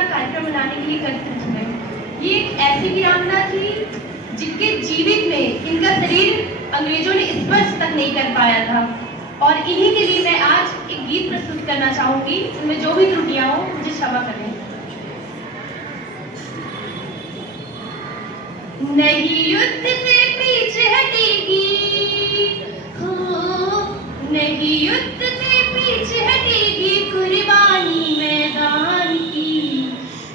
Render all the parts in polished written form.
का कार्यक्रम मनाने के लिए एकत्रित हुए। ये एक ऐसी वीरांगना थी जिनके जीवित में इनका शरीर अंग्रेजों ने स्पर्श तक नहीं कर पाया था, और इन्हीं के लिए मैं आज एक गीत प्रस्तुत करना चाहूंगी। उनमें जो भी त्रुटियां हो मुझे क्षमा करें। नहीं युद्ध से पीछे हटेगी हो, नहीं युद्ध से पीछे हटेगी कुर्बानी मैदान की,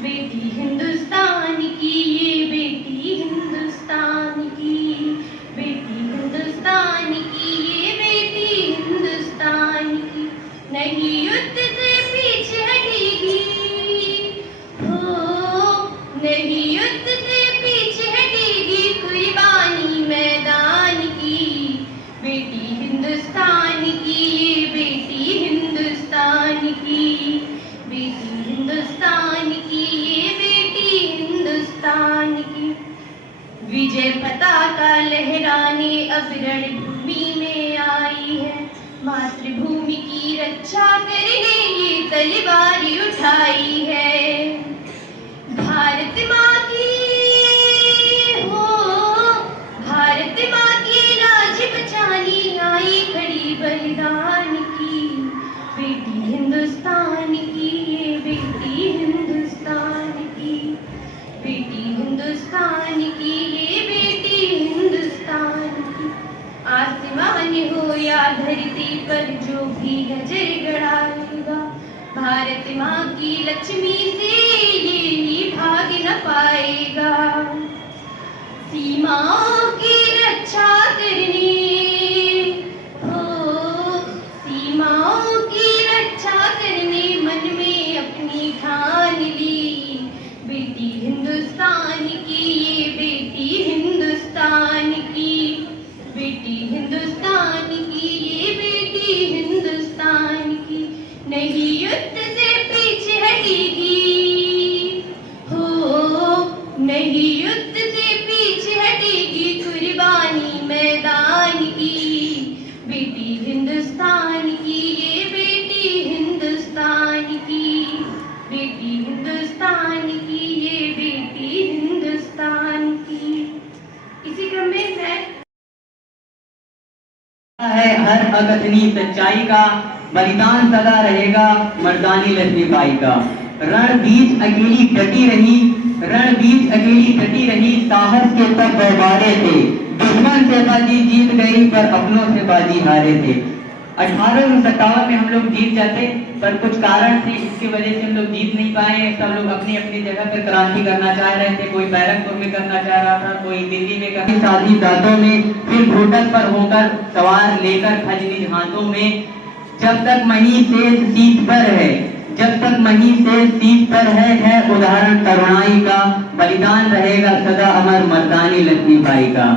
बेटी हिंदुस्तान की, ये बेटी हिंदुस्तान की, बेटी हिंदुस्तान की, ये बेटी हिंदुस्तान की। नहीं युद्ध से पीछे हटेगी हो, नहीं युद्ध से पीछे हटेगी कुर्बानी मैदान की, बेटी हिंदुस्तान की, ये बेटी हिंदुस्तान की, बेटी हिंदुस्तान की, ये बेटी हिंदुस्तान की। विजय पताका लहराने अब रणभूमि में आई है, मातृभूमि की रक्षा करने ये तलवार उठाई है। भारत माँ की हो, भारत माँ की लाज बचाने आई खड़ी बलिदान की, बेटी हिंदुस्तान की, ये बेटी हिंदुस्तान की, बेटी हिंदुस्तान की, ये बेटी हिंदुस्तान की। आसमान हो या धरती पर जो भी नजर गड़ाएगा, भारत माँ की लक्ष्मी से ये भाग न पाएगा। सीमाओं की रक्षा करने हो, सीमाओं की रक्षा करने मन में अपनी ठान ली, बेटी हिंदुस्तान की, ये बेटी हिंदुस्तान की, बेटी हिंदुस्तान की, ये बेटी हिंदुस्तान की। नहीं युद्ध से पीछे हटेगी हो, नहीं युद्ध से पीछे हटेगी कुर्बानी मैदान की, बेटी हिंदुस्तान की, ये बेटी हिंदुस्तान की, बेटी हिंदुस्तान की, ये बेटी हिंदुस्तान की। इसी क्रम में मैं है हर अकथनीय सच्चाई का, बलिदान सदा रहेगा मर्दानी लक्ष्मीबाई का। रणबीच अकेली डटी रही, रणबीच अकेली डटी रही, साहस के तब बौबारे थे, दुश्मन से बाजी जीत गई पर अपनों से बाजी हारे थे। 1857 में हम लोग जीत जाते, पर कुछ कारण थे, इसकी वजह से हम लोग जीत नहीं पाए। सब लोग अपनी अपनी जगह पर क्रांति करना चाह रहे थे, कोई बैरकपुर में करना चाह रहा था, कोई दिल्ली में करना, शादी दादों में, फिर घोटक पर होकर सवार लेकर खजनीज हाथों में। जब तक मही शेष सीट पर है, जब तक मही शेष सीट पर है उदाहरण करुणाई का, बलिदान रहेगा सदा अमर मर्दानी लक्ष्मीबाई का।